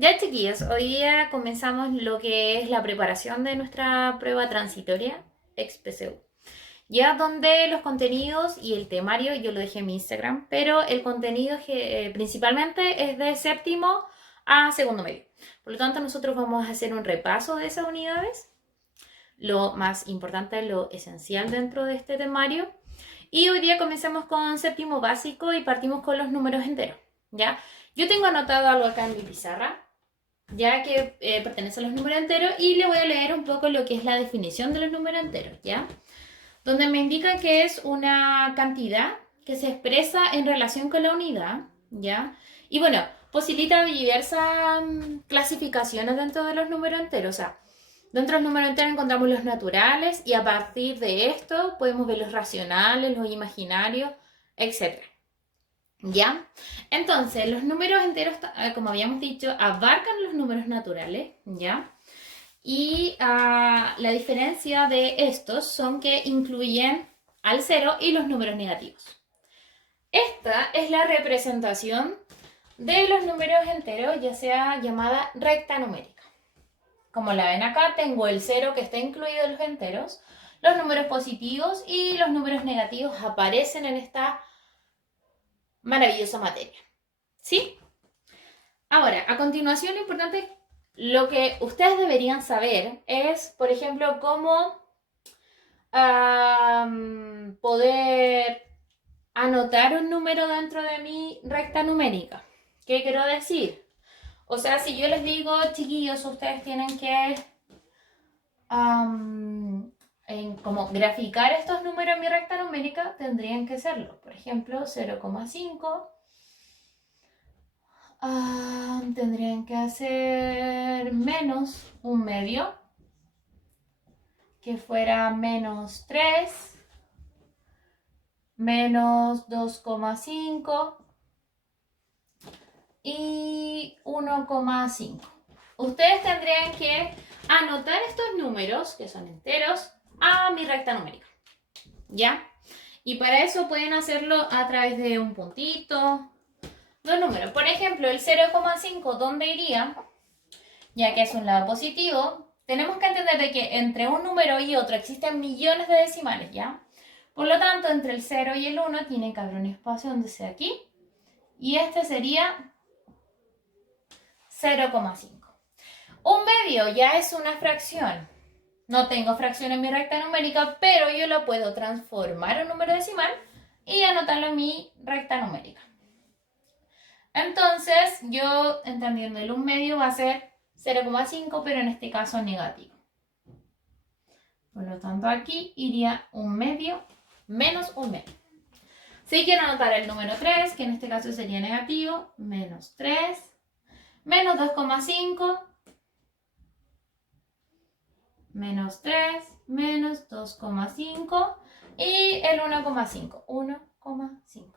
Ya chiquillos, hoy día comenzamos lo que es la preparación de nuestra prueba transitoria ex-PSU. Ya donde los contenidos y el temario yo lo dejé en mi Instagram, pero el contenido principalmente es de séptimo a segundo medio. Por lo tanto, nosotros vamos a hacer un repaso de esas unidades, lo más importante, lo esencial dentro de este temario. Y hoy día comenzamos con séptimo básico y partimos con los números enteros. ¿Ya? Yo tengo anotado algo acá en mi pizarra ya que pertenece a los números enteros, y le voy a leer un poco lo que es la definición de los números enteros, ¿ya? Donde me indica que es una cantidad que se expresa en relación con la unidad, ¿ya? Y bueno, posibilita diversas clasificaciones dentro de los números enteros, o sea, dentro de los números enteros encontramos los naturales y a partir de esto podemos ver los racionales, los imaginarios, etc. ¿Ya? Entonces, los números enteros, como habíamos dicho, abarcan los números naturales, ¿ya? Y la diferencia de estos son que incluyen al cero y los números negativos. Esta es la representación de los números enteros, ya sea llamada recta numérica. Como la ven acá, tengo el cero que está incluido en los enteros, los números positivos y los números negativos aparecen en esta maravillosa materia. ¿Sí? Ahora, a continuación, lo importante, lo que ustedes deberían saber es, por ejemplo, cómo poder anotar un número dentro de mi recta numérica. ¿Qué quiero decir? O sea, si yo les digo, chiquillos, ustedes tienen que como graficar estos números en mi recta numérica, tendrían que hacerlo. Por ejemplo, 0,5. Tendrían que hacer menos un medio, que fuera menos 3, menos 2,5 y 1,5. Ustedes tendrían que anotar estos números, que son enteros, a mi recta numérica. ¿Ya? Y para eso pueden hacerlo a través de un puntito, dos números. Por ejemplo, el 0,5, ¿dónde iría? Ya que es un lado positivo, tenemos que entender de que entre un número y otro existen millones de decimales, ¿ya? Por lo tanto, entre el 0 y el 1 tiene que haber un espacio donde sea aquí. Y este sería 0,5. Un medio ya es una fracción. No tengo fracción en mi recta numérica, pero yo lo puedo transformar en un número decimal y anotarlo en mi recta numérica. Entonces, yo entendiendo el un medio va a ser 0,5, pero en este caso negativo. Por lo tanto, aquí iría un medio menos un medio. Si quiero anotar el número 3, que en este caso sería negativo, menos 3, menos 2,5, menos 3, menos 2,5 y el 1,5, 1,5.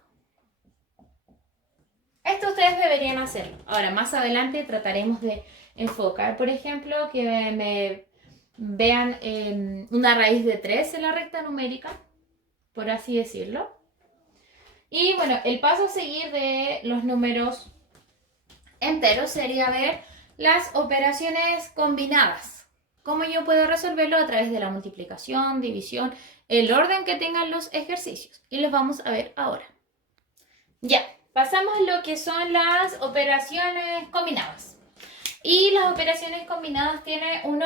Esto ustedes deberían hacerlo. Ahora, más adelante trataremos de enfocar, por ejemplo, que me vean una raíz de 3 en la recta numérica, por así decirlo. Y bueno, el paso a seguir de los números enteros sería ver las operaciones combinadas. ¿Cómo yo puedo resolverlo? A través de la multiplicación, división, el orden que tengan los ejercicios. Y los vamos a ver ahora. Ya, pasamos a lo que son las operaciones combinadas. Y las operaciones combinadas tienen un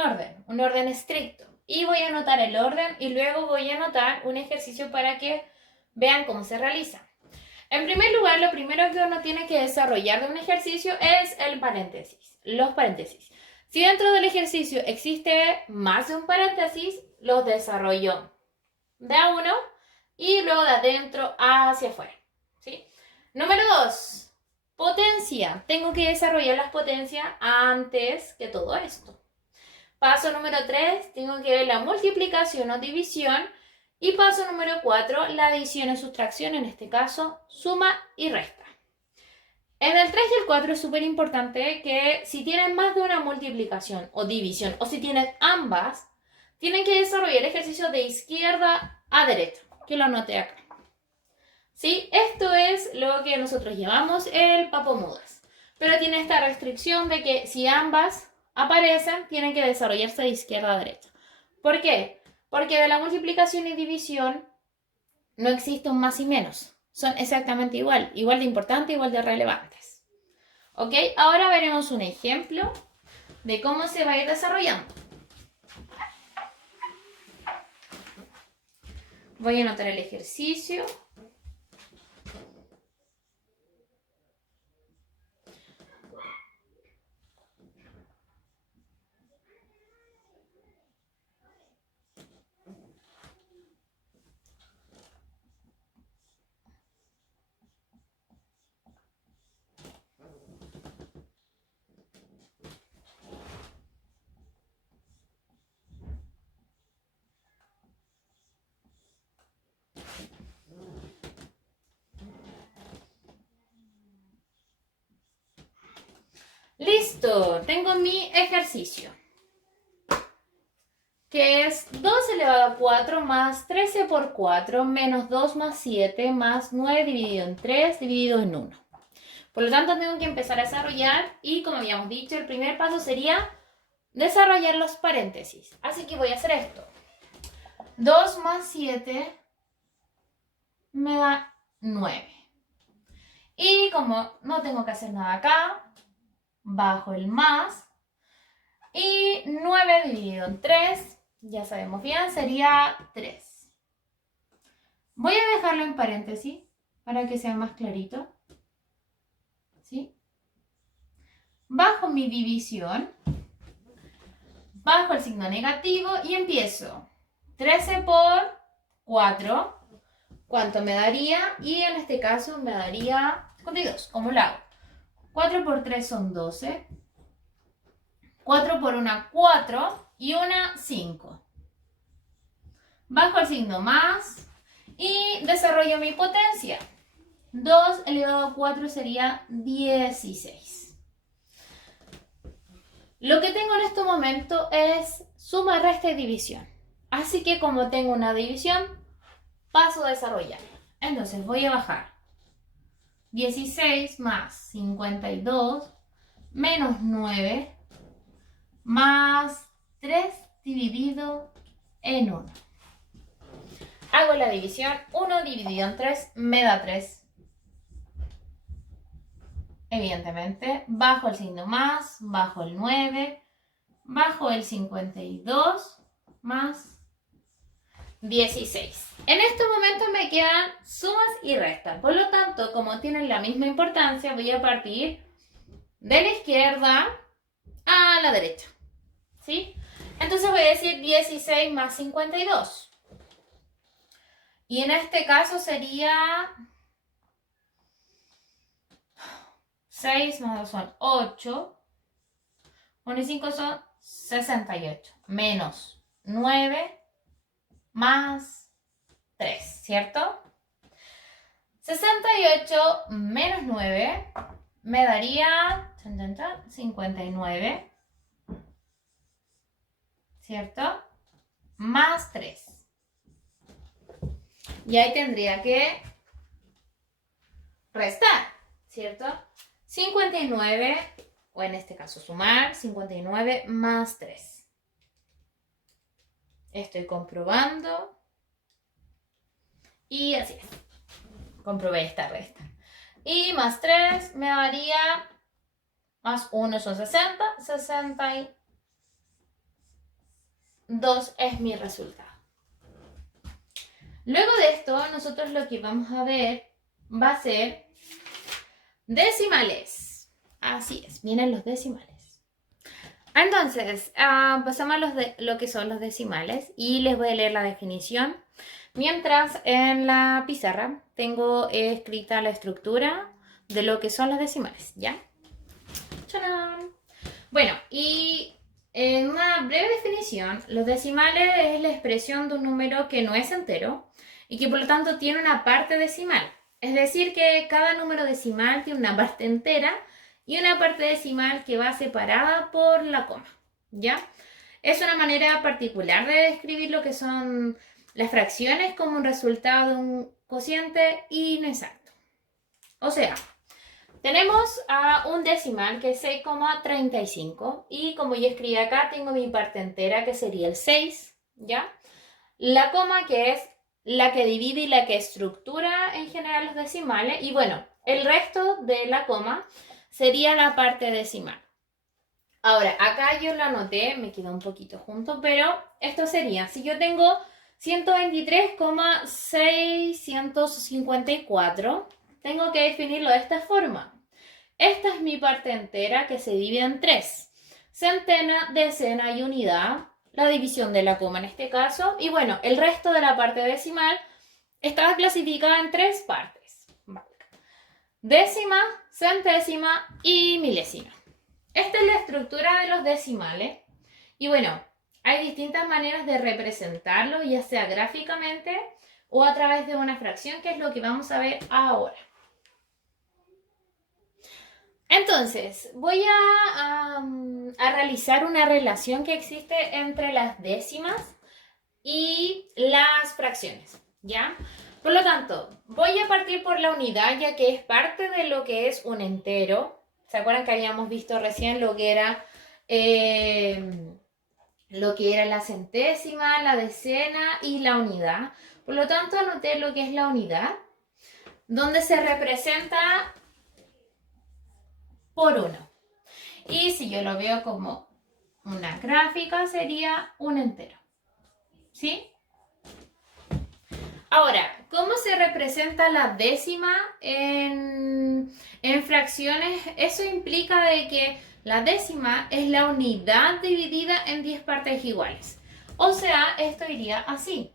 orden estricto. Y voy a anotar el orden y luego voy a anotar un ejercicio para que vean cómo se realiza. En primer lugar, lo primero que uno tiene que desarrollar de un ejercicio es el paréntesis, los paréntesis. Si dentro del ejercicio existe más de un paréntesis, los desarrollo de a uno y luego de adentro hacia afuera. ¿Sí? Número 2. Potencia. Tengo que desarrollar las potencias antes que todo esto. Paso número 3. Tengo que ver la multiplicación o división. Y paso número 4, la adición y sustracción, en este caso, suma y resta. En el 3 y el 4 es súper importante que si tienen más de una multiplicación o división, o si tienen ambas, tienen que desarrollar el ejercicio de izquierda a derecha, que lo anoté acá. ¿Sí? Esto es lo que nosotros llamamos el papomudas. pero tiene esta restricción de que si ambas aparecen, tienen que desarrollarse de izquierda a derecha. ¿Por qué? Porque de la multiplicación y división no existe un más y menos. Son exactamente igual de importantes, igual de relevantes. ¿Ok? Ahora veremos un ejemplo de cómo se va a ir desarrollando. Voy a anotar el ejercicio. Listo, tengo mi ejercicio, que es 2 elevado a 4 más 13 por 4 menos 2 más 7 más 9 dividido en 3 dividido en 1. Por lo tanto, tengo que empezar a desarrollar y, como habíamos dicho, el primer paso sería desarrollar los paréntesis. Así que voy a hacer esto. 2 más 7 me da 9. Y como no tengo que hacer nada acá, bajo el más. Y 9 dividido en 3, ya sabemos bien, sería 3. Voy a dejarlo en paréntesis para que sea más clarito. ¿Sí? Bajo mi división, bajo el signo negativo y empiezo. 13 por 4, ¿cuánto me daría? Y en este caso me daría 52. ¿Cómo lo hago? 4 por 3 son 12. 4 por 1, 4 y 1, 5. Bajo el signo más y desarrollo mi potencia. 2 elevado a 4 sería 16. Lo que tengo en este momento es suma, resta y división. Así que como tengo una división, paso a desarrollarla. Entonces voy a bajar 16 más 52 menos 9 más 3 dividido en 1. Hago la división. 1 dividido en 3 me da 3. Evidentemente, bajo el signo más, bajo el 9, bajo el 52 más 16. En este momento me quedan sumas y restas. Por lo tanto, como tienen la misma importancia, voy a partir de la izquierda a la derecha. ¿Sí? Entonces voy a decir 16 más 52. Y en este caso sería 6 más 2 son 8. 1 y 5 son 68. Menos 9 más 3, ¿cierto? 68 menos 9 me daría 59. ¿Cierto? Más 3. Y ahí tendría que restar, ¿cierto? 59, o en este caso sumar, 59 más 3. Estoy comprobando. Y así es. Comprobé esta resta. Y más 3 me daría, más 1 son 60, 62 es mi resultado. Luego de esto, nosotros lo que vamos a ver va a ser decimales. Así es, vienen los decimales. Entonces, pasamos a lo que son los decimales y les voy a leer la definición. Mientras en la pizarra tengo escrita la estructura de lo que son los decimales, ¿ya? ¡Tarán! Bueno, y en una breve definición, los decimales es la expresión de un número que no es entero y que por lo tanto tiene una parte decimal. Es decir, que cada número decimal tiene una parte entera y una parte decimal que va separada por la coma, ¿ya? Es una manera particular de describir lo que son las fracciones como un resultado de un cociente inexacto. O sea, tenemos a un decimal que es 6,35 y como yo escribí acá, tengo mi parte entera que sería el 6, ¿ya? La coma que es la que divide y la que estructura en general los decimales y bueno, el resto de la coma sería la parte decimal. Ahora, acá yo lo anoté, me quedó un poquito junto, pero esto sería, si yo tengo 123,654, tengo que definirlo de esta forma. Esta es mi parte entera que se divide en 3. Centena, decena y unidad. La división de la coma en este caso. Y bueno, el resto de la parte decimal está clasificada en 3 partes. Décima, centésima y milésima. Esta es la estructura de los decimales. Y bueno, hay distintas maneras de representarlo, ya sea gráficamente o a través de una fracción, que es lo que vamos a ver ahora. Entonces, voy a realizar una relación que existe entre las décimas y las fracciones, ¿ya? Por lo tanto, voy a partir por la unidad, ya que es parte de lo que es un entero. ¿Se acuerdan que habíamos visto recién lo que era la centésima, la decena y la unidad? Por lo tanto, anoté lo que es la unidad, donde se representa por 1. Y si yo lo veo como una gráfica, sería un entero. ¿Sí? Ahora, ¿cómo se representa la décima en fracciones? Eso implica de que la décima es la unidad dividida en 10 partes iguales. O sea, esto iría así.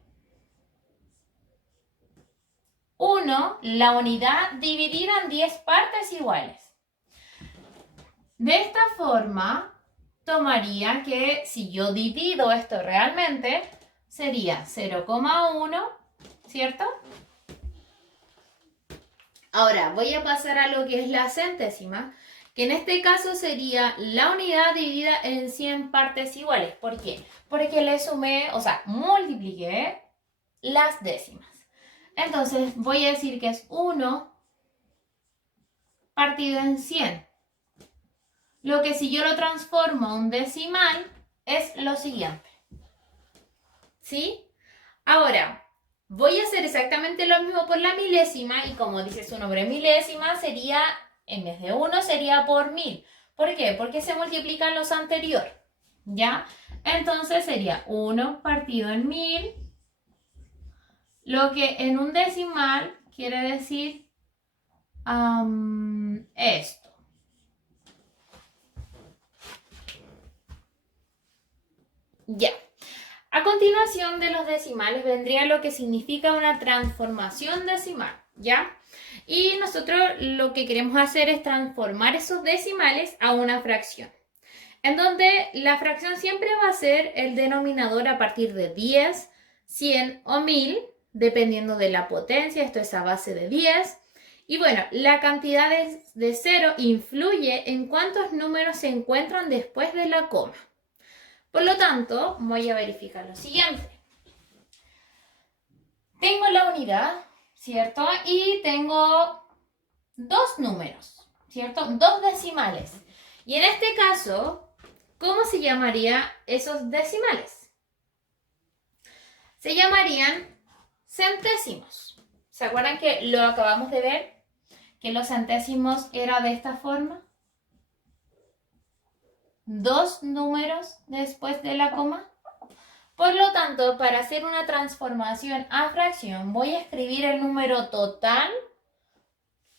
1, la unidad dividida en 10 partes iguales. De esta forma, tomaría que si yo divido esto realmente, sería 0,1, ¿cierto? Ahora, voy a pasar a lo que es la centésima, que en este caso sería la unidad dividida en 100 partes iguales. ¿Por qué? Porque le sumé, o sea, multipliqué las décimas. Entonces, voy a decir que es 1 partido en 100. Lo que si yo lo transformo a un decimal es lo siguiente. ¿Sí? Ahora, voy a hacer exactamente lo mismo por la milésima y como dice su nombre, milésima sería, en vez de 1, sería por 1000. ¿Por qué? Porque se multiplican los anteriores. ¿Ya? Entonces sería 1 partido en 1000, lo que en un decimal quiere decir esto. Ya. A continuación de los decimales vendría lo que significa una transformación decimal, ¿ya? Y nosotros lo que queremos hacer es transformar esos decimales a una fracción, en donde la fracción siempre va a ser el denominador a partir de 10, 100 o 1000, dependiendo de la potencia, esto es a base de 10. Y bueno, la cantidad de 0 influye en cuántos números se encuentran después de la coma. Por lo tanto, voy a verificar lo siguiente. Tengo la unidad, ¿cierto? Y tengo 2 números, ¿cierto? 2 decimales. Y en este caso, ¿cómo se llamarían esos decimales? Se llamarían centésimos. ¿Se acuerdan que lo acabamos de ver? Que los centésimos era de esta forma. 2 números después de la coma. Por lo tanto, para hacer una transformación a fracción, voy a escribir el número total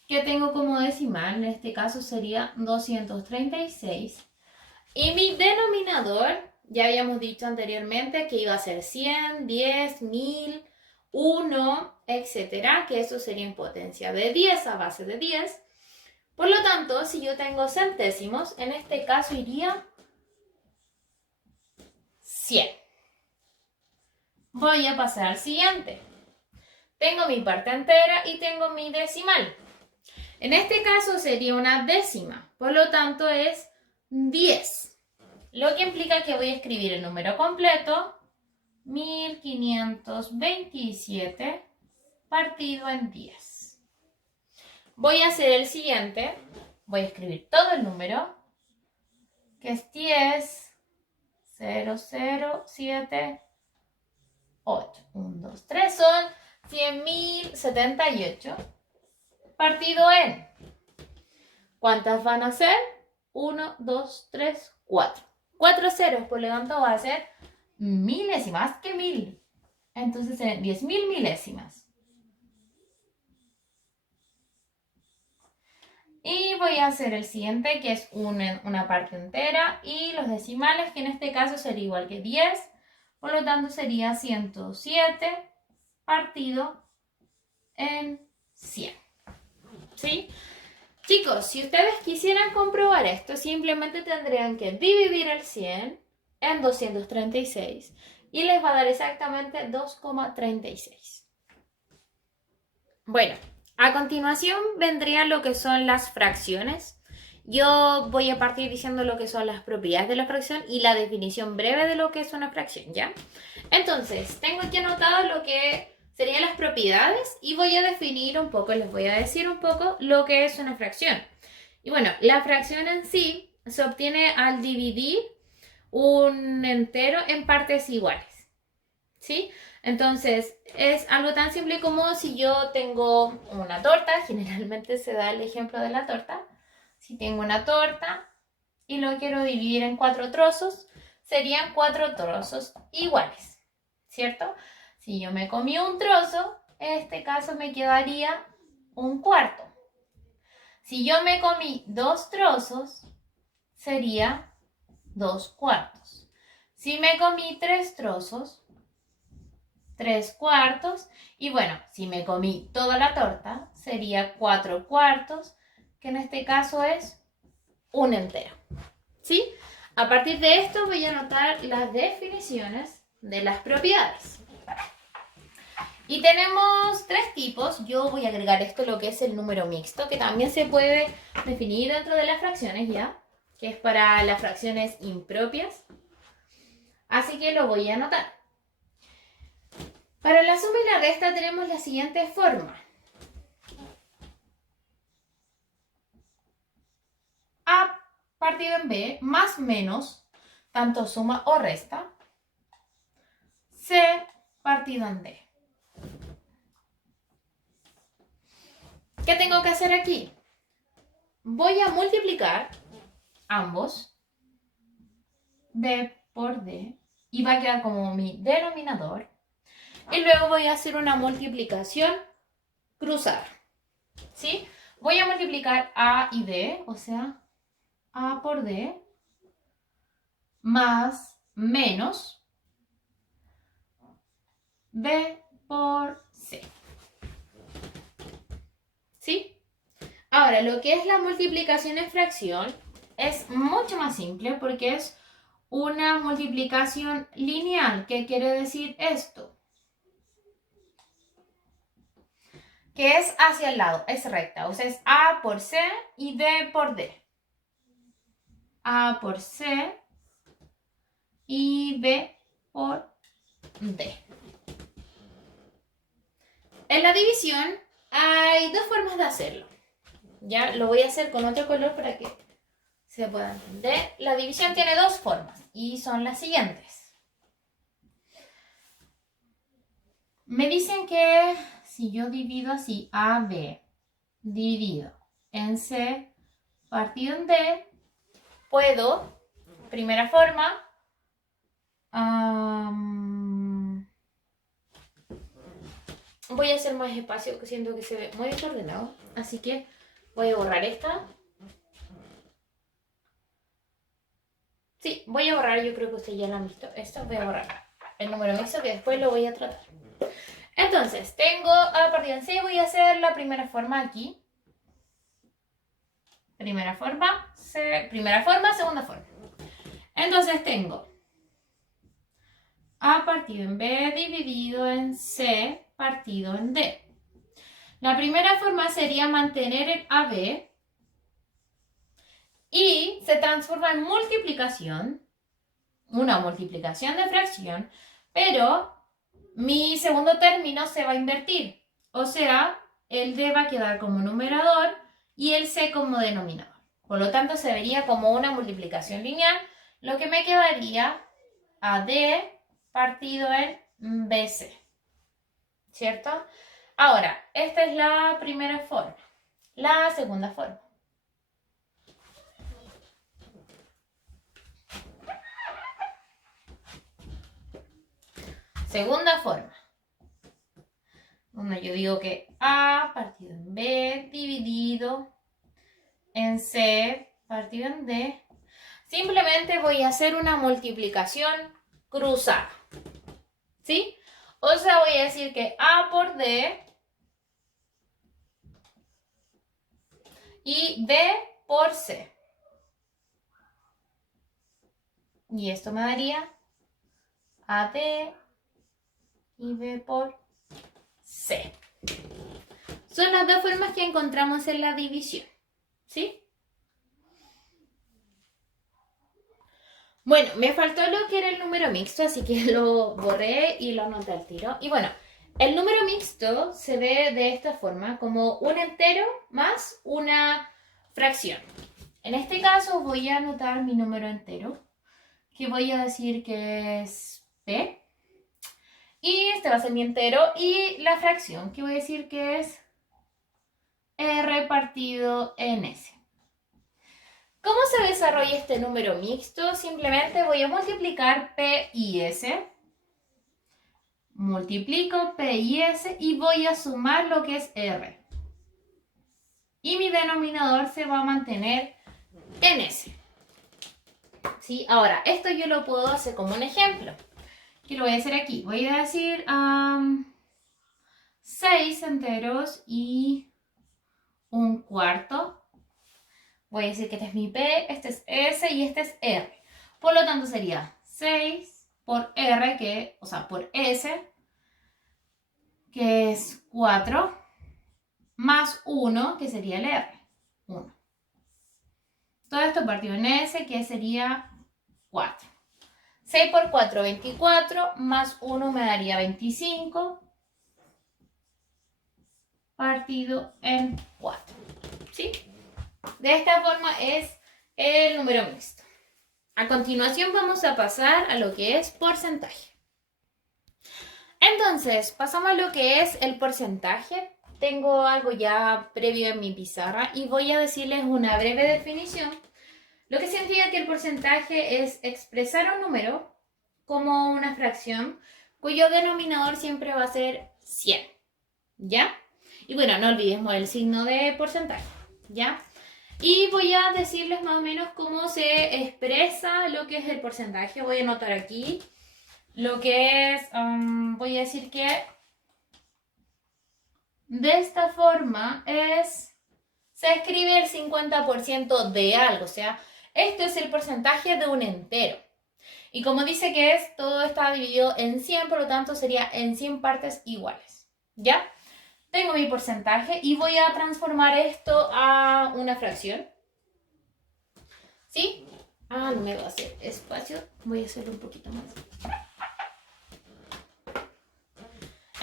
que tengo como decimal. En este caso sería 236. Y mi denominador, ya habíamos dicho anteriormente que iba a ser 100, 10, 1000, 1, etcétera, que eso sería en potencia de 10 a base de 10. Por lo tanto, si yo tengo centésimos, en este caso iría 100. Voy a pasar al siguiente. Tengo mi parte entera y tengo mi decimal. En este caso sería una décima, por lo tanto es 10. Lo que implica que voy a escribir el número completo, 1527 partido en 10. Voy a hacer el siguiente. Voy a escribir todo el número, que es 10,007,8. 1, 2, 3 son 100.078. Partido en. ¿Cuántas van a ser? 1, 2, 3, 4. 4 ceros, por lo tanto va a ser milésimas que 1000. Entonces serán 10.000 milésimas. Y voy a hacer el siguiente, que es una parte entera. Y los decimales, que en este caso sería igual que 10. Por lo tanto sería 107 partido en 100. ¿Sí? Chicos, si ustedes quisieran comprobar esto, simplemente tendrían que dividir el 100 en 236 y les va a dar exactamente 2,36. Bueno, a continuación vendrían lo que son las fracciones. Yo voy a partir diciendo lo que son las propiedades de la fracción y la definición breve de lo que es una fracción, ¿ya? Entonces, tengo aquí anotado lo que serían las propiedades y voy a definir un poco, les voy a decir un poco lo que es una fracción. Y bueno, la fracción en sí se obtiene al dividir un entero en partes iguales, ¿sí? Entonces, es algo tan simple como si yo tengo una torta, generalmente se da el ejemplo de la torta. Si tengo una torta y lo quiero dividir en 4 trozos, serían 4 trozos iguales, ¿cierto? Si yo me comí un trozo, en este caso me quedaría un cuarto. Si yo me comí 2 trozos, sería 2 cuartos. Si me comí 3 trozos, 3 cuartos. Y bueno, si me comí toda la torta, sería 4 cuartos, que en este caso es un entero. ¿Sí? A partir de esto voy a anotar las definiciones de las propiedades. Y tenemos 3 tipos. Yo voy a agregar esto, lo que es el número mixto, que también se puede definir dentro de las fracciones ya, que es para las fracciones impropias. Así que lo voy a anotar. Para la suma y la resta tenemos la siguiente forma. A partido en B más menos, tanto suma o resta. C partido en D. ¿Qué tengo que hacer aquí? Voy a multiplicar ambos, B por D, y va a quedar como mi denominador. Y luego voy a hacer una multiplicación cruzada, ¿sí? Voy a multiplicar A y D, o sea, A por D, más menos B por C. ¿Sí? Ahora, lo que es la multiplicación en fracción es mucho más simple porque es una multiplicación lineal. ¿Qué quiere decir esto? Que es hacia el lado, es recta. O sea, es A por C y B por D. A por C y B por D. En la división hay 2 formas de hacerlo. Ya lo voy a hacer con otro color para que se pueda entender. La división tiene 2 formas y son las siguientes. Me dicen que si yo divido así AB dividido en C partido en D, puedo, primera forma, voy a hacer más espacio, que siento que se ve muy desordenado, así que voy a borrar esta. Sí, voy a borrar, yo creo que ustedes ya lo han visto. Esto voy a borrar el número mixto, que después lo voy a tratar. Entonces, tengo a partir de C, voy a hacer la primera forma aquí. Primera forma, segunda forma. Entonces tengo A partido en B dividido en C partido en D. La primera forma sería mantener el AB y se transforma en multiplicación, una multiplicación de fracción, pero mi segundo término se va a invertir. O sea, el D va a quedar como numerador y el C como denominador. Por lo tanto, se vería como una multiplicación lineal, lo que me quedaría AD partido en BC, ¿cierto? Ahora, esta es la primera forma. La segunda forma. Segunda forma. Donde yo digo que A partido en B dividido en C partido en D. Simplemente voy a hacer una multiplicación cruzada. ¿Sí? O sea, voy a decir que A por D y D por C. Y esto me daría AD y B por C. Son las dos formas que encontramos en la división. ¿Sí? Bueno, me faltó lo que era el número mixto, así que lo borré y lo anoté al tiro. Y bueno, el número mixto se ve de esta forma, como un entero más una fracción. En este caso voy a anotar mi número entero, que voy a decir que es P. Y este va a ser mi entero. Y la fracción, que voy a decir que es R partido en S. ¿Cómo se desarrolla este número mixto? Simplemente voy a multiplicar P y S. Multiplico P y S y voy a sumar lo que es R. Y mi denominador se va a mantener en S. ¿Sí? Ahora, esto yo lo puedo hacer como un ejemplo. Que lo voy a hacer aquí. Voy a decir 6 enteros y un cuarto. Voy a decir que este es mi P, este es S y este es R. Por lo tanto sería 6 por R, por S, que es 4, más 1, que sería el R. 1. Todo esto partido en S, que sería 4. 6 por 4, 24, más 1 me daría 25, partido en 4. ¿Sí? De esta forma es el número mixto. A continuación vamos a pasar a lo que es porcentaje. Entonces, pasamos a lo que es el porcentaje. Tengo algo ya previo en mi pizarra y voy a decirles una breve definición. Lo que significa que el porcentaje es expresar un número como una fracción cuyo denominador siempre va a ser 100. ¿Ya? Y bueno, no olvidemos el signo de porcentaje. ¿Ya? Y voy a decirles más o menos cómo se expresa lo que es el porcentaje. Voy a anotar aquí lo que es, voy a decir que de esta forma se escribe el 50% de algo. O sea, esto es el porcentaje de un entero. Y como dice que todo está dividido en 100, por lo tanto sería en 100 partes iguales. ¿Ya? Tengo mi porcentaje y voy a transformar esto a una fracción. ¿Sí? No me va a hacer espacio. Voy a hacerlo un poquito más.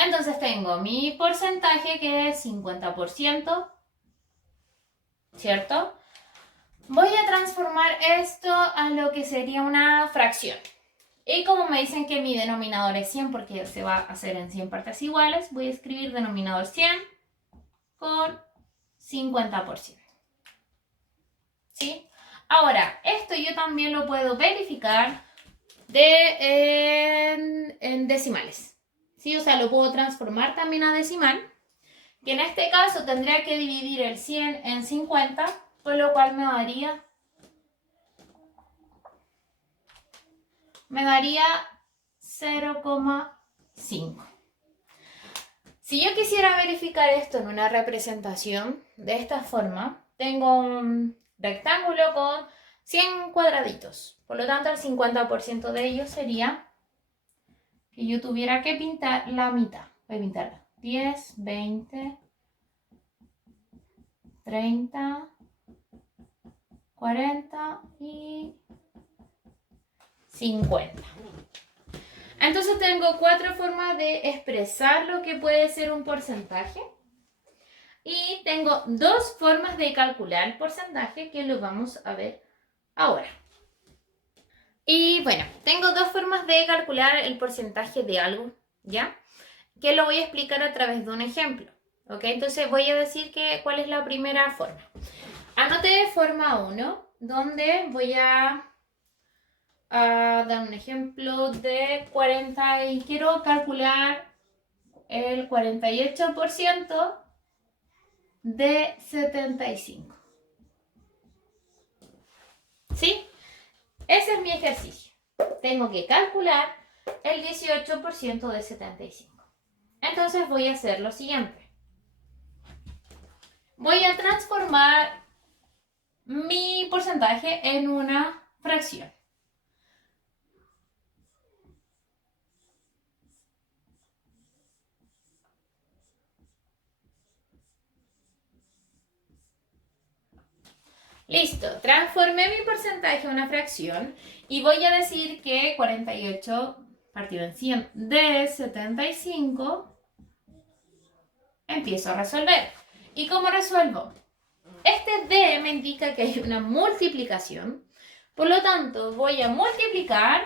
Entonces tengo mi porcentaje que es 50%. ¿Cierto? Voy a transformar esto a lo que sería una fracción. Y como me dicen que mi denominador es 100 porque se va a hacer en 100 partes iguales, voy a escribir denominador 100 con 50%. ¿Sí? Ahora, esto yo también lo puedo verificar en decimales. ¿Sí? O sea, lo puedo transformar también a decimal. Que en este caso tendría que dividir el 100 en 50, por lo cual me daría 0,5. Si yo quisiera verificar esto en una representación de esta forma, tengo un rectángulo con 100 cuadraditos. Por lo tanto, el 50% de ellos sería que yo tuviera que pintar la mitad. Voy a pintar 10, 20, 30, 40 y 50. Entonces tengo 4 formas de expresar lo que puede ser un porcentaje. Y tengo dos formas de calcular el porcentaje que lo vamos a ver ahora. Y bueno, tengo dos formas de calcular el porcentaje de algo, ¿ya? Que lo voy a explicar a través de un ejemplo, ¿ok? Entonces voy a decir cuál es la primera forma. Anoté forma 1, donde voy a dar un ejemplo de 40 y quiero calcular el 48% de 75. ¿Sí? Ese es mi ejercicio. Tengo que calcular el 18% de 75. Entonces voy a hacer lo siguiente. Voy a transformar mi porcentaje en una fracción. Listo, transformé mi porcentaje en una fracción y voy a decir que 48 partido en 100 de 75 empiezo a resolver. ¿Y cómo resuelvo? Este D me indica que hay una multiplicación, por lo tanto voy a multiplicar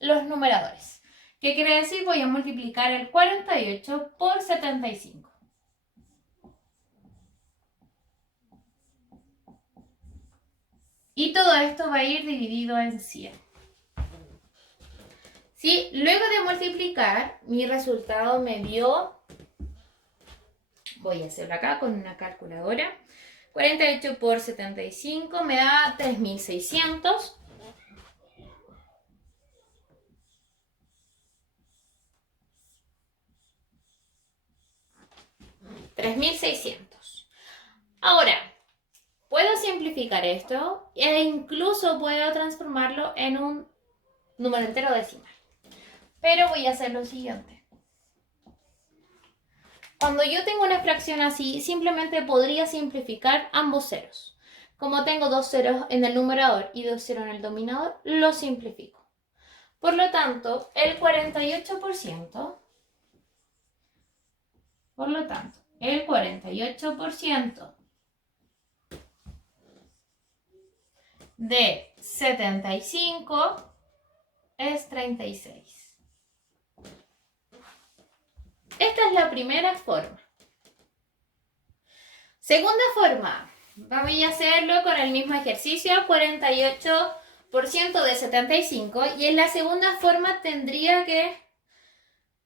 los numeradores. ¿Qué quiere decir? Voy a multiplicar el 48 por 75. Y todo esto va a ir dividido en 100. ¿Sí? Luego de multiplicar, mi resultado me dio, voy a hacerlo acá con una calculadora, 48 por 75 me da 3600. Ahora, puedo simplificar esto e incluso puedo transformarlo en un número entero decimal. Pero voy a hacer lo siguiente. Cuando yo tengo una fracción así, simplemente podría simplificar ambos ceros. Como tengo dos ceros en el numerador y dos ceros en el denominador, lo simplifico. Por lo tanto, el 48%, de 75 es 36. Esta es la primera forma. Segunda forma, voy a hacerlo con el mismo ejercicio, 48% de 75, y en la segunda forma tendría que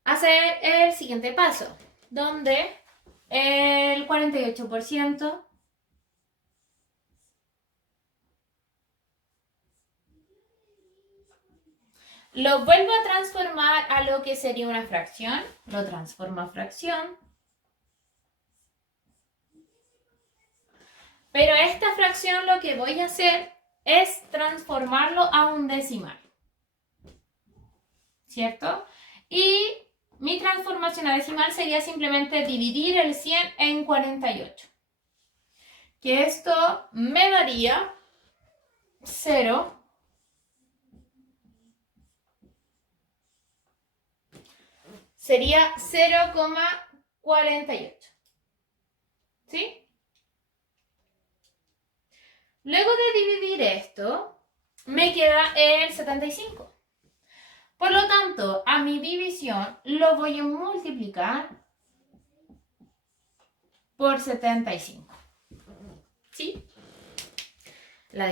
hacer el siguiente paso, donde el 48% lo vuelvo a transformar a lo que sería una fracción, lo transformo a fracción, pero esta fracción lo que voy a hacer es transformarlo a un decimal, ¿cierto? Y mi transformación a decimal sería simplemente dividir el 100 en 48. Que esto me daría 0. Sería 0,48. ¿Sí? Luego de dividir esto, me queda el 75. Por lo tanto, a mi división lo voy a multiplicar por 75. ¿Sí? La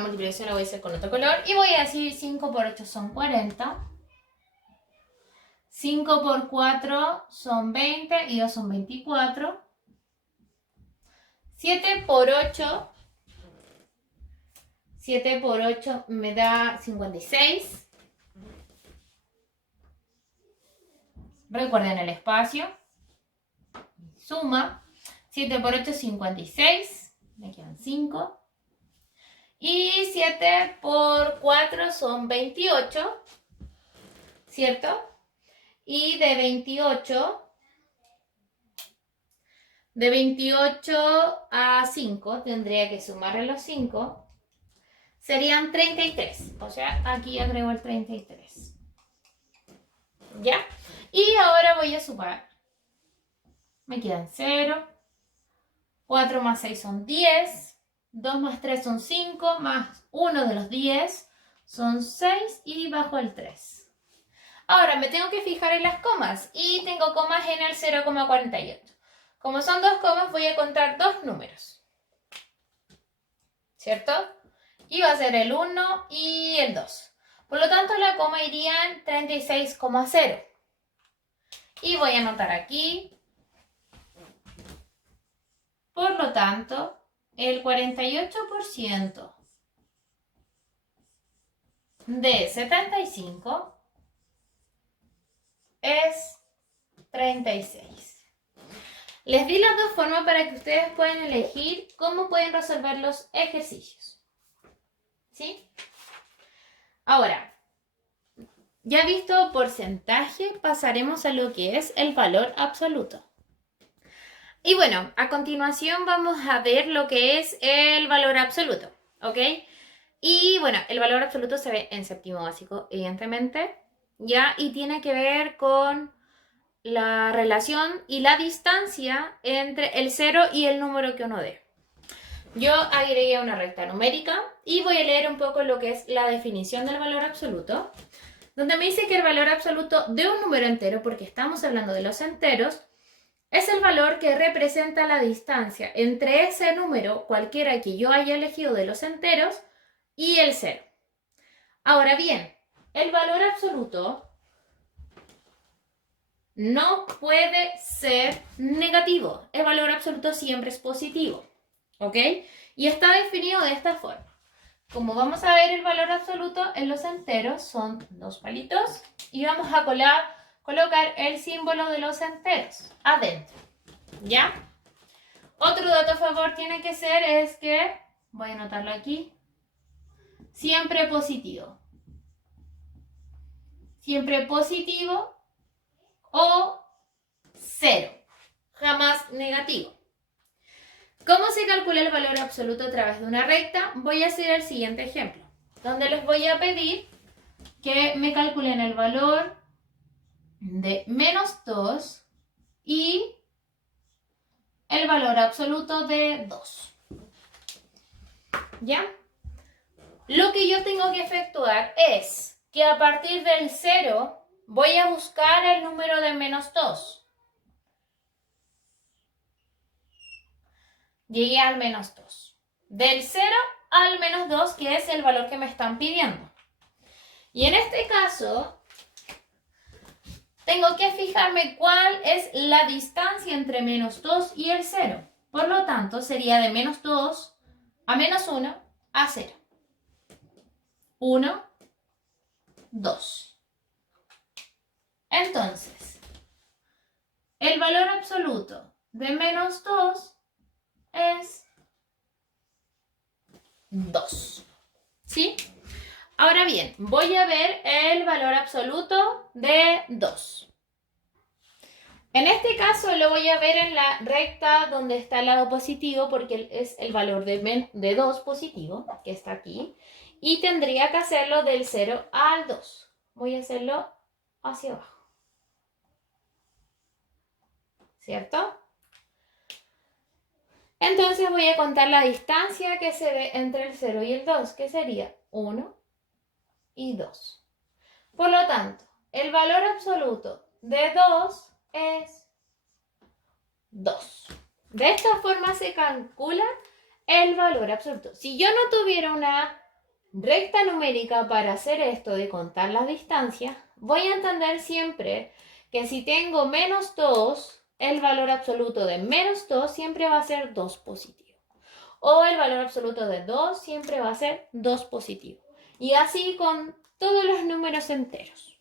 multiplicación la voy a hacer con otro color y voy a decir 5 por 8 son 40. 5 por 4 son 20 y 2 son 24. 7 por 8 me da 56. Recuerden el espacio. Suma. 7 por 8 es 56. Me quedan 5. Y 7 por 4 son 28. ¿Cierto? Y de 28 a 5, tendría que sumarle los 5. Serían 33. O sea, aquí agrego el 33. ¿Ya? Y ahora voy a sumar. Me quedan 0, 4 más 6 son 10. 2 más 3 son 5, más 1 de los 10 son 6 y bajo el 3. Ahora me tengo que fijar en las comas y tengo comas en el 0,48. Como son dos comas, voy a contar dos números, ¿cierto? Y va a ser el 1 y el 2. Por lo tanto, la coma iría en 36,0. Y voy a anotar aquí. Por lo tanto, el 48% de 75 es 36. Les di las dos formas para que ustedes puedan elegir cómo pueden resolver los ejercicios. ¿Sí? Ahora, ya visto porcentaje, pasaremos a lo que es el valor absoluto. Y bueno, a continuación vamos a ver lo que es el valor absoluto, ¿ok? Y bueno, el valor absoluto se ve en séptimo básico, evidentemente, ¿ya? Y tiene que ver con la relación y la distancia entre el 0 y el número que uno dé. Yo agregué una recta numérica y voy a leer un poco lo que es la definición del valor absoluto, donde me dice que el valor absoluto de un número entero, porque estamos hablando de los enteros, es el valor que representa la distancia entre ese número, cualquiera que yo haya elegido de los enteros, y el 0. Ahora bien, el valor absoluto no puede ser negativo. El valor absoluto siempre es positivo, ¿ok? Y está definido de esta forma. Como vamos a ver, el valor absoluto en los enteros son dos palitos y vamos a colocar el símbolo de los enteros adentro, ¿ya? Otro dato a favor tiene que ser es que, voy a anotarlo aquí, siempre positivo. Siempre positivo o 0, jamás negativo. ¿Cómo se calcula el valor absoluto a través de una recta? Voy a hacer el siguiente ejemplo, donde les voy a pedir que me calculen el valor de menos 2 y el valor absoluto de 2. ¿Ya? Lo que yo tengo que efectuar es que a partir del 0 voy a buscar el número de menos 2. Llegué al menos 2. Del 0 al menos 2, que es el valor que me están pidiendo. Y en este caso, tengo que fijarme cuál es la distancia entre menos 2 y el 0. Por lo tanto, sería de menos 2 a menos 1 a 0. 1, 2. Entonces, el valor absoluto de menos 2 es 2. ¿Sí? Ahora bien, voy a ver el valor absoluto de 2. En este caso lo voy a ver en la recta donde está el lado positivo porque es el valor de 2 positivo, que está aquí. Y tendría que hacerlo del 0 al 2. Voy a hacerlo hacia abajo. ¿Cierto? Entonces voy a contar la distancia que se ve entre el 0 y el 2, que sería 1 y 2. Por lo tanto, el valor absoluto de 2 es 2. De esta forma se calcula el valor absoluto. Si yo no tuviera una recta numérica para hacer esto de contar las distancias, voy a entender siempre que si tengo menos 2, el valor absoluto de menos 2 siempre va a ser 2 positivo. O el valor absoluto de 2 siempre va a ser 2 positivo. Y así con todos los números enteros.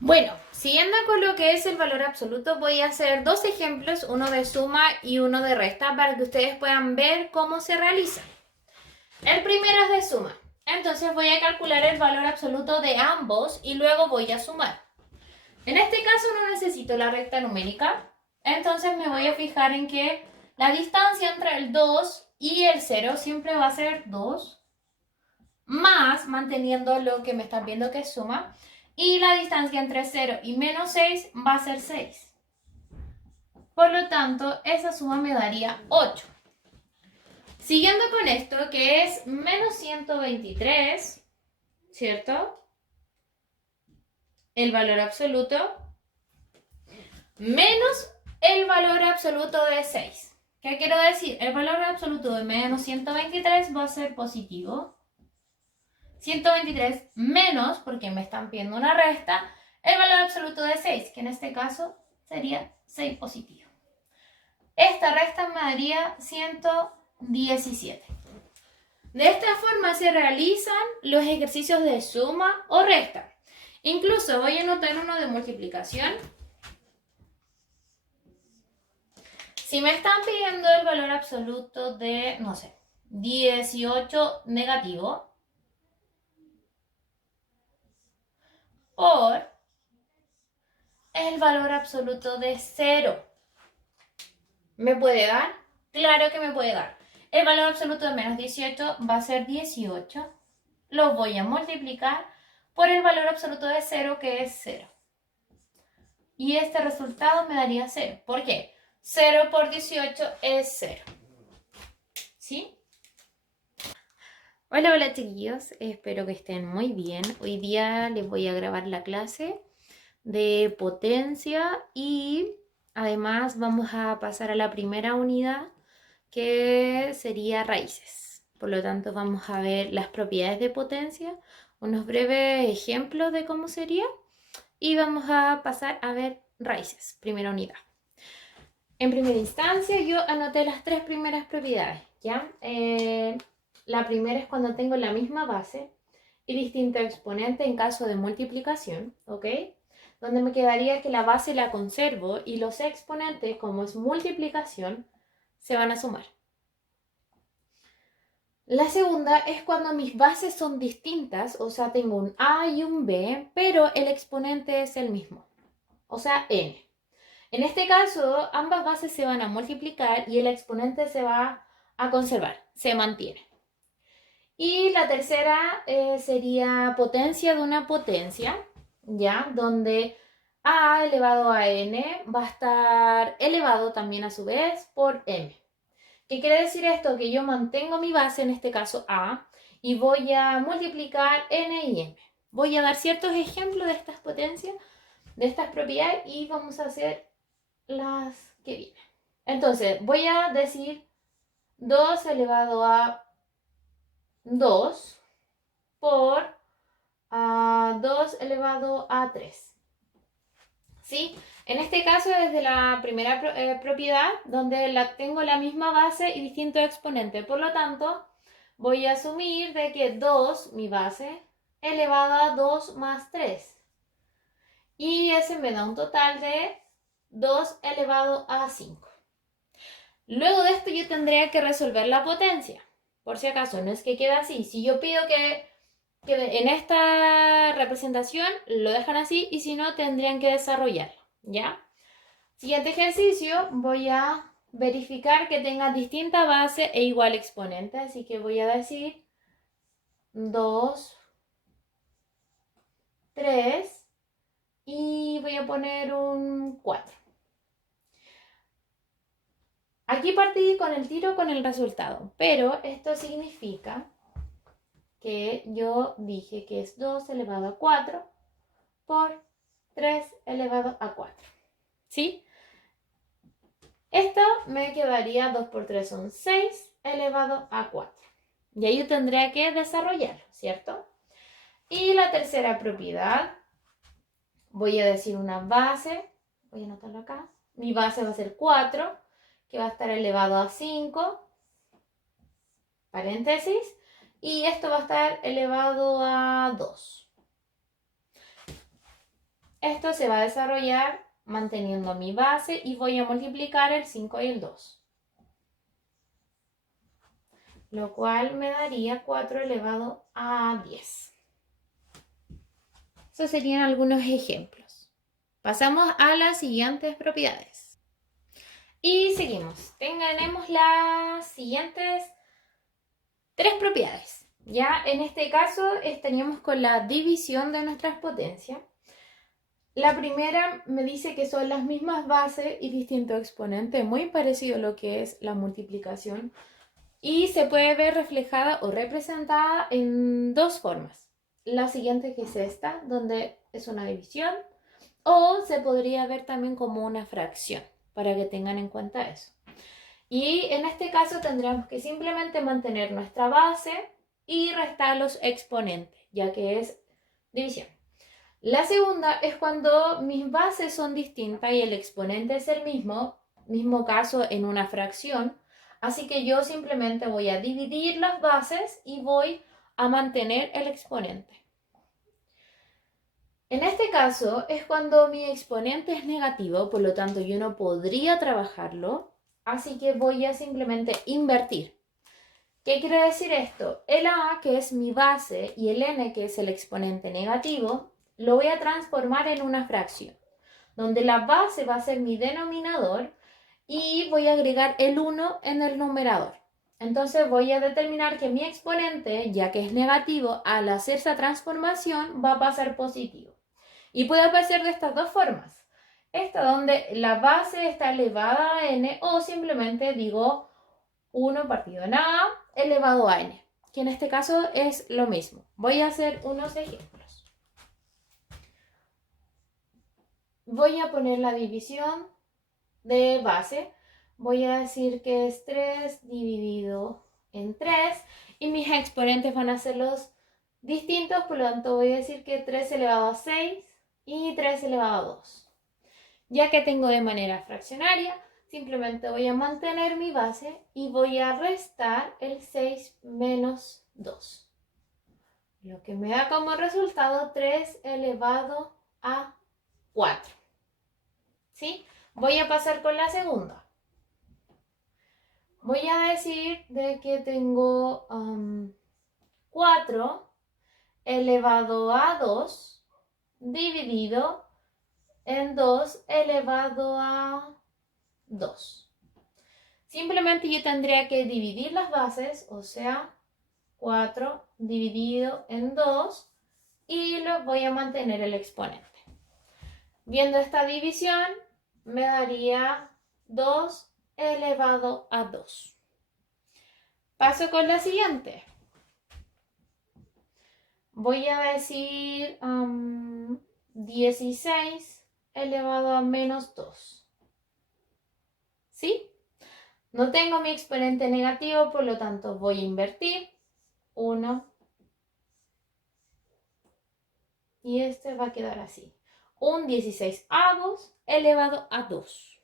Bueno, siguiendo con lo que es el valor absoluto, voy a hacer dos ejemplos, uno de suma y uno de resta, para que ustedes puedan ver cómo se realiza. El primero es de suma. Entonces voy a calcular el valor absoluto de ambos y luego voy a sumar. En este caso no necesito la recta numérica, entonces me voy a fijar en que la distancia entre el 2 y el 0 siempre va a ser 2, más manteniendo lo que me están viendo que es suma, y la distancia entre 0 y menos 6 va a ser 6. Por lo tanto, esa suma me daría 8. Siguiendo con esto, que es menos 123, ¿cierto? El valor absoluto menos el valor absoluto de 6. ¿Qué quiero decir? El valor absoluto de menos 123 va a ser positivo. 123 menos, porque me están pidiendo una resta, el valor absoluto de 6, que en este caso sería 6 positivo. Esta resta me daría 117. De esta forma se realizan los ejercicios de suma o resta. Incluso voy a anotar uno de multiplicación. Si me están pidiendo el valor absoluto de, no sé, 18 negativo por el valor absoluto de 0, ¿me puede dar? Claro que me puede dar. El valor absoluto de menos 18 va a ser 18. Lo voy a multiplicar por el valor absoluto de 0, que es 0. Y este resultado me daría 0. ¿Por qué? 0 por 18 es 0. ¿Sí? Hola, hola chiquillos. Espero que estén muy bien. Hoy día les voy a grabar la clase de potencia y además vamos a pasar a la primera unidad, que sería raíces. Por lo tanto, vamos a ver las propiedades de potencia, unos breves ejemplos de cómo sería y vamos a pasar a ver raíces, primera unidad. En primera instancia, yo anoté las 3 primeras propiedades, ¿ya? La primera es cuando tengo la misma base y distinto exponente en caso de multiplicación, ¿ok? Donde me quedaría que la base la conservo y los exponentes, como es multiplicación, se van a sumar. La segunda es cuando mis bases son distintas, o sea, tengo un A y un B, pero el exponente es el mismo, o sea, n. En este caso, ambas bases se van a multiplicar y el exponente se va a conservar, se mantiene. Y la tercera sería potencia de una potencia, ¿ya? Donde a elevado a n va a estar elevado también a su vez por m. ¿Qué quiere decir esto? Que yo mantengo mi base, en este caso a, y voy a multiplicar n y m. Voy a dar ciertos ejemplos de estas potencias, de estas propiedades, y vamos a hacer las que vienen. Entonces, voy a decir 2 elevado a 2 por 2 elevado a 3. ¿Sí? En este caso es de la primera propiedad, donde tengo la misma base y distinto exponente. Por lo tanto, voy a asumir de que 2, mi base, elevada a 2 más 3. Y ese me da un total de 2 elevado a 5. Luego de esto yo tendría que resolver la potencia. Por si acaso, no es que quede así. Si yo pido que en esta representación lo dejan así, y si no, tendrían que desarrollarlo, ¿ya? Siguiente ejercicio, voy a verificar que tenga distinta base e igual exponente, así que voy a decir 2, 3 y voy a poner un 4. Aquí partí con el tiro con el resultado, pero esto significa que yo dije que es 2 elevado a 4 por 3 elevado a 4. ¿Sí? Esto me quedaría 2 por 3 son 6 elevado a 4. Y ahí yo tendría que desarrollarlo, ¿cierto? Y la tercera propiedad, voy a decir una base, voy a anotarlo acá. Mi base va a ser 4, que va a estar elevado a 5, paréntesis, y esto va a estar elevado a 2. Esto se va a desarrollar manteniendo mi base y voy a multiplicar el 5 y el 2. Lo cual me daría 4 elevado a 10. Esos serían algunos ejemplos. Pasamos a las siguientes propiedades. Y seguimos. Tenemos las siguientes 3 propiedades. Ya en este caso estaríamos con la división de nuestras potencias. La primera me dice que son las mismas bases y distintos exponentes, muy parecido a lo que es la multiplicación. Y se puede ver reflejada o representada en dos formas. La siguiente, que es esta, donde es una división, o se podría ver también como una fracción, para que tengan en cuenta eso. Y en este caso tendríamos que simplemente mantener nuestra base y restar los exponentes, ya que es división. La segunda es cuando mis bases son distintas y el exponente es el mismo caso en una fracción. Así que yo simplemente voy a dividir las bases y voy a mantener el exponente. En este caso es cuando mi exponente es negativo, por lo tanto yo no podría trabajarlo, así que voy a simplemente invertir. ¿Qué quiere decir esto? El a, que es mi base, y el n, que es el exponente negativo, lo voy a transformar en una fracción, donde la base va a ser mi denominador y voy a agregar el 1 en el numerador. Entonces voy a determinar que mi exponente, ya que es negativo, al hacer esa transformación va a pasar positivo. Y puede aparecer de estas dos formas. Esta donde la base está elevada a n, o simplemente digo 1 partido en a elevado a n, que en este caso es lo mismo. Voy a hacer unos ejemplos. Voy a poner la división de base. Voy a decir que es 3 dividido en 3 y mis exponentes van a ser los distintos, por lo tanto voy a decir que 3 elevado a 6 y 3 elevado a 2. Ya que tengo de manera fraccionaria, simplemente voy a mantener mi base y voy a restar el 6 menos 2. Lo que me da como resultado 3 elevado a 4. ¿Sí? Voy a pasar con la segunda. Voy a decir de que tengo 4 elevado a 2 dividido en 2 elevado a 2. Simplemente yo tendría que dividir las bases, o sea, 4 dividido en 2 y lo voy a mantener el exponente. Viendo esta división, me daría 2 elevado a 2. Paso con la siguiente. Voy a decir 16 elevado a menos 2. ¿Sí? No tengo mi exponente negativo, por lo tanto voy a invertir 1 y este va a quedar así. Un 16avos elevado a 2.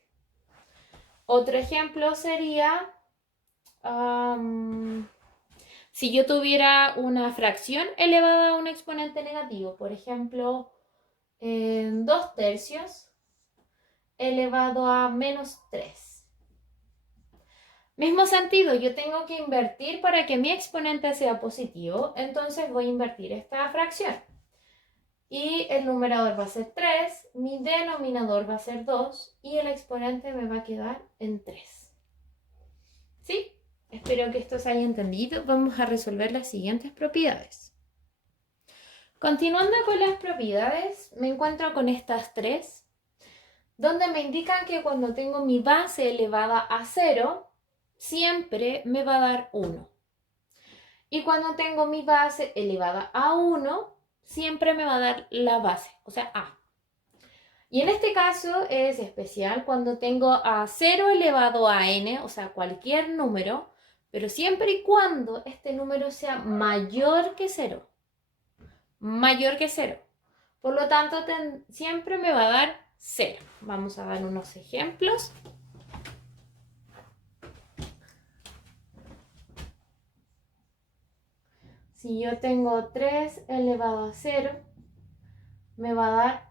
Otro ejemplo sería, si yo tuviera una fracción elevada a un exponente negativo, por ejemplo, 2 tercios elevado a menos 3. Mismo sentido, yo tengo que invertir para que mi exponente sea positivo, entonces voy a invertir esta fracción. Y el numerador va a ser 3, mi denominador va a ser 2 y el exponente me va a quedar en 3. ¿Sí? Espero que esto se haya entendido. Vamos a resolver las siguientes propiedades. Continuando con las propiedades, me encuentro con estas tres, donde me indican que cuando tengo mi base elevada a 0, siempre me va a dar 1. Y cuando tengo mi base elevada a 1, siempre me va a dar la base, o sea, a. Y en este caso es especial cuando tengo a 0 elevado a n, o sea, cualquier número, pero siempre y cuando este número sea mayor que 0. Mayor que 0. Por lo tanto, siempre me va a dar 0. Vamos a dar unos ejemplos. Si yo tengo 3 elevado a 0, me va a dar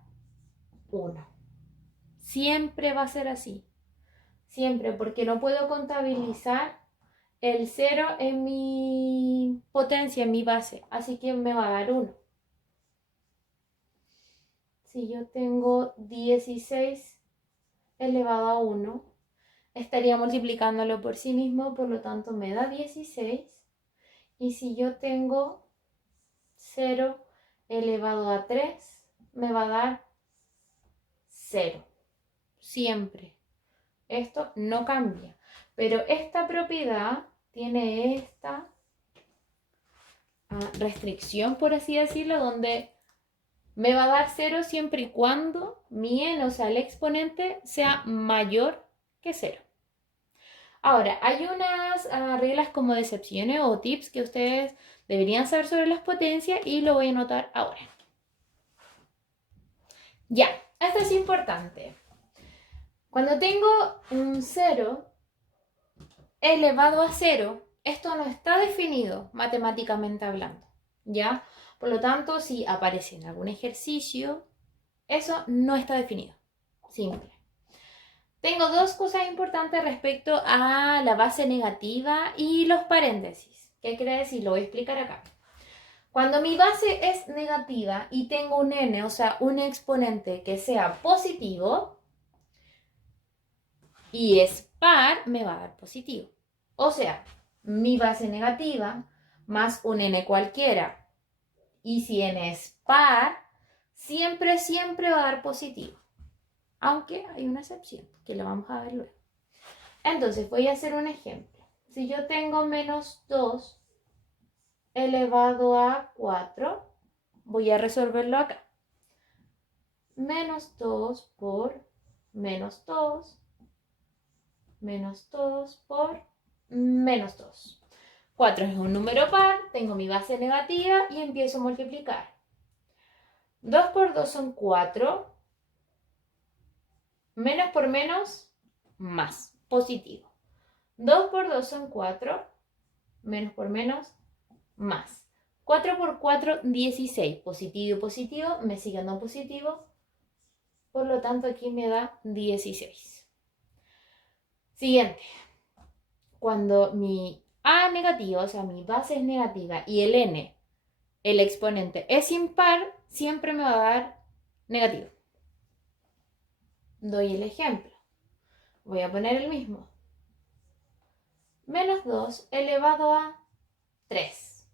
1. Siempre va a ser así. Siempre, porque no puedo contabilizar el 0 en mi potencia, en mi base. Así que me va a dar 1. Si yo tengo 16 elevado a 1, estaría multiplicándolo por sí mismo, por lo tanto me da 16. Y si yo tengo 0 elevado a 3, me va a dar 0. Siempre. Esto no cambia. Pero esta propiedad tiene esta restricción, por así decirlo, donde me va a dar 0 siempre y cuando mi n, o sea, el exponente, sea mayor que 0. Ahora, hay unas reglas como de excepciones o tips que ustedes deberían saber sobre las potencias y lo voy a anotar ahora. Ya, esto es importante. Cuando tengo un 0 elevado a 0, esto no está definido matemáticamente hablando, ¿ya? Por lo tanto, si aparece en algún ejercicio, eso no está definido. Simple. Tengo dos cosas importantes respecto a la base negativa y los paréntesis. ¿Qué quiere decir? Lo voy a explicar acá. Cuando mi base es negativa y tengo un n, o sea, un exponente que sea positivo y es par, me va a dar positivo. O sea, mi base negativa más un n cualquiera. Y si n es par, siempre va a dar positivo. Aunque hay una excepción, que lo vamos a ver luego. Entonces, voy a hacer un ejemplo. Si yo tengo menos 2 elevado a 4, voy a resolverlo acá. Menos 2 por menos 2, menos 2 por menos 2. 4 es un número par, tengo mi base negativa y empiezo a multiplicar. 2 por 2 son 4. Menos por menos, más, positivo. 2 por 2 son 4. Menos por menos, más. 4 por 4, 16. Positivo y positivo, me sigue dando positivo. Por lo tanto, aquí me da 16. Siguiente. Cuando mi A negativa, o sea, mi base es negativa, y el n, el exponente, es impar, siempre me va a dar negativo. Doy el ejemplo. Voy a poner el mismo. Menos 2 elevado a 3.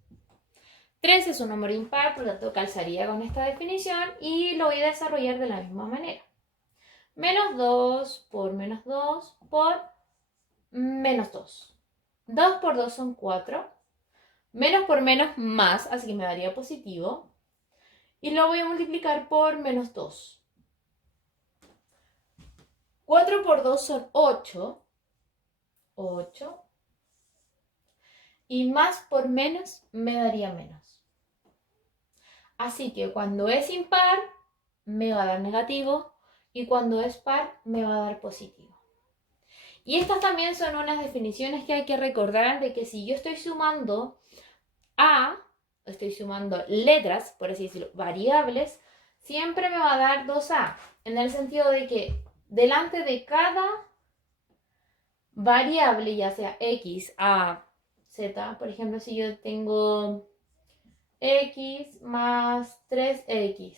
3 es un número impar, por lo tanto calzaría con esta definición y lo voy a desarrollar de la misma manera. Menos 2 por menos 2 por menos 2. 2 por 2 son 4. Menos por menos, más, así que me daría positivo. Y lo voy a multiplicar por menos 2. 4 por 2 son 8. 8. Y más por menos me daría menos. Así que cuando es impar, me va a dar negativo. Y cuando es par, me va a dar positivo. Y estas también son unas definiciones que hay que recordar de que si yo estoy sumando estoy sumando letras, por así decirlo, variables, siempre me va a dar 2a. En el sentido de que delante de cada variable, ya sea x, a, z, por ejemplo, si yo tengo x más 3x,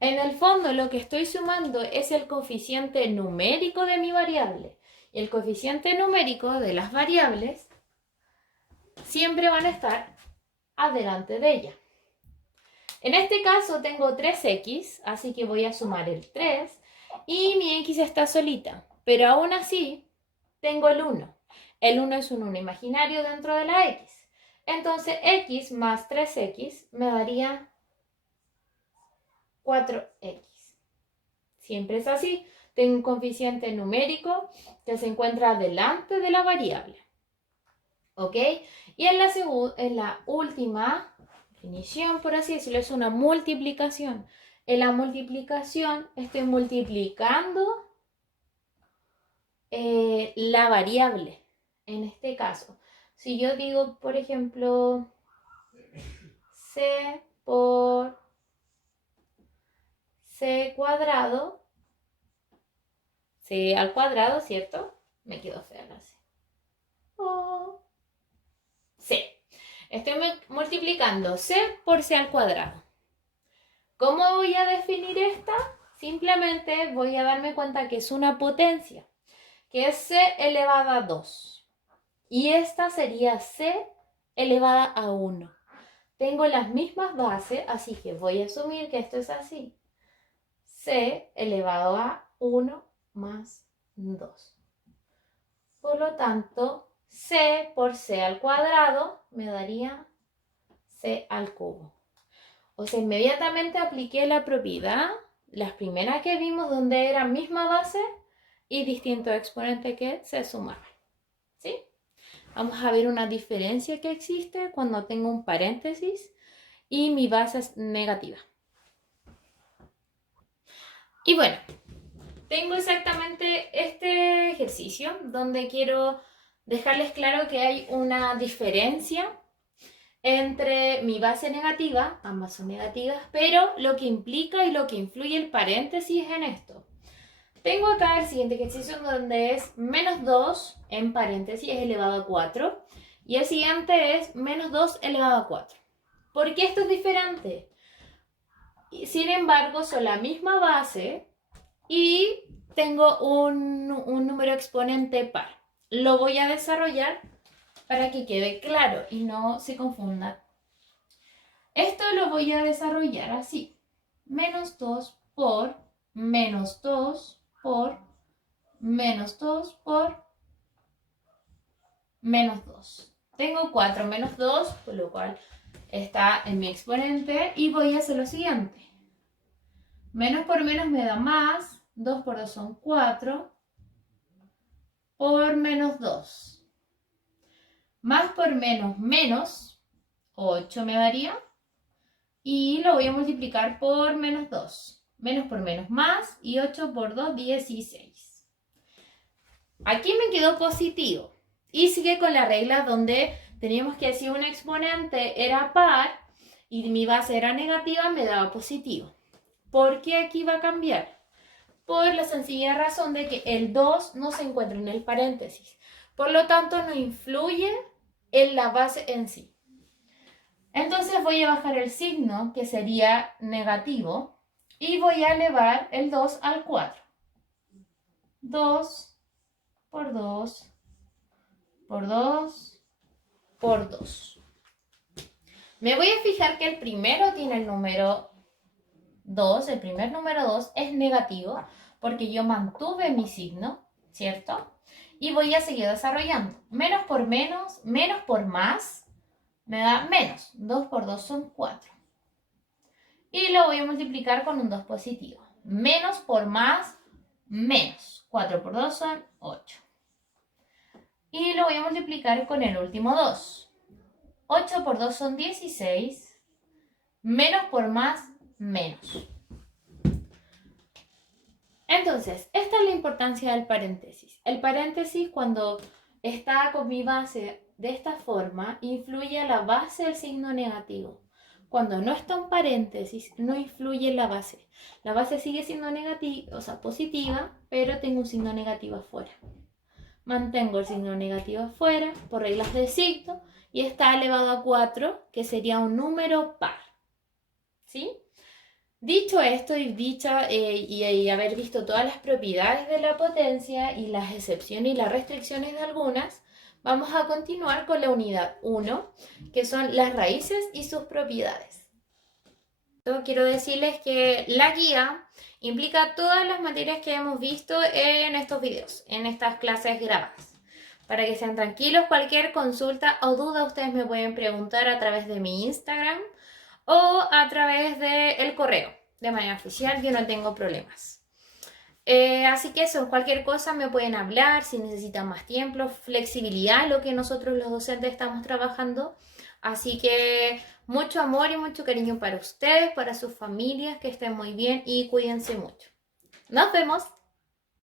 en el fondo lo que estoy sumando es el coeficiente numérico de mi variable. Y el coeficiente numérico de las variables siempre van a estar adelante de ella. En este caso tengo 3x, así que voy a sumar el 3 y mi x está solita. Pero aún así tengo el 1. El 1 es un 1 imaginario dentro de la x. Entonces x más 3x me daría 4x. Siempre es así. Tengo un coeficiente numérico que se encuentra delante de la variable. ¿Ok? Y en la última definición, por así decirlo, es una multiplicación. En la multiplicación estoy multiplicando la variable. En este caso, si yo digo, por ejemplo, c por c cuadrado, c al cuadrado, ¿cierto? Me quedó fea la c. C. Estoy multiplicando c por c al cuadrado. ¿Cómo voy a definir esta? Simplemente voy a darme cuenta que es una potencia, que es c elevada a 2. Y esta sería c elevada a 1. Tengo las mismas bases, así que voy a asumir que esto es así. c elevado a 1 más 2. Por lo tanto, c por c al cuadrado me daría c al cubo. O sea, inmediatamente apliqué la propiedad, las primeras que vimos, donde era misma base y distintos exponentes que se sumaban. ¿Sí? Vamos a ver una diferencia que existe cuando tengo un paréntesis y mi base es negativa. Y bueno, tengo exactamente este ejercicio donde quiero dejarles claro que hay una diferencia entre mi base negativa, ambas son negativas, pero lo que implica y lo que influye el paréntesis en esto. Tengo acá el siguiente ejercicio donde es menos 2 en paréntesis es elevado a 4 y el siguiente es menos 2 elevado a 4. ¿Por qué esto es diferente? Sin embargo, son la misma base y tengo un número exponente par. Lo voy a desarrollar para que quede claro y no se confunda. Esto lo voy a desarrollar así. Menos 2 por menos 2 por menos 2 por menos 2. Tengo 4 menos 2, por lo cual está en mi exponente y voy a hacer lo siguiente. Menos por menos me da más, 2 por 2 son 4, por menos 2. Más por menos, menos, 8 me daría. Y lo voy a multiplicar por menos 2. Menos por menos más y 8 por 2, 16. Aquí me quedó positivo. Y sigue con la regla donde teníamos que si un exponente era par y mi base era negativa, me daba positivo. ¿Por qué aquí va a cambiar? Por la sencilla razón de que el 2 no se encuentra en el paréntesis. Por lo tanto, no influye en la base en sí. Entonces voy a bajar el signo, que sería negativo, y voy a elevar el 2 al 4. 2 por 2 por 2 por 2. Me voy a fijar que el primero tiene el número 2, el primer número 2 es negativo, porque yo mantuve mi signo, ¿cierto? Y voy a seguir desarrollando. Menos por más, me da menos. 2 por 2 son 4. Y lo voy a multiplicar con un 2 positivo. Menos por más, menos. 4 por 2 son 8. Y lo voy a multiplicar con el último 2. 8 por 2 son 16. Menos por más, menos. Entonces, esta es la importancia del paréntesis. El paréntesis, cuando está con mi base de esta forma, influye a la base del signo negativo. Cuando no está un paréntesis, no influye en la base. La base sigue siendo negativa, o sea, positiva, pero tengo un signo negativo afuera. Mantengo el signo negativo afuera por reglas de signo y está elevado a 4, que sería un número par. ¿Sí? Dicho esto y haber visto todas las propiedades de la potencia y las excepciones y las restricciones de algunas, vamos a continuar con la unidad 1, que son las raíces y sus propiedades. Quiero decirles que la guía implica todas las materias que hemos visto en estos videos, en estas clases grabadas. Para que sean tranquilos, cualquier consulta o duda ustedes me pueden preguntar a través de mi Instagram o a través del correo, de manera oficial, yo no tengo problemas. Así que eso, cualquier cosa me pueden hablar, si necesitan más tiempo, flexibilidad, lo que nosotros los docentes estamos trabajando. Así que mucho amor y mucho cariño para ustedes, para sus familias, que estén muy bien y cuídense mucho. Nos vemos.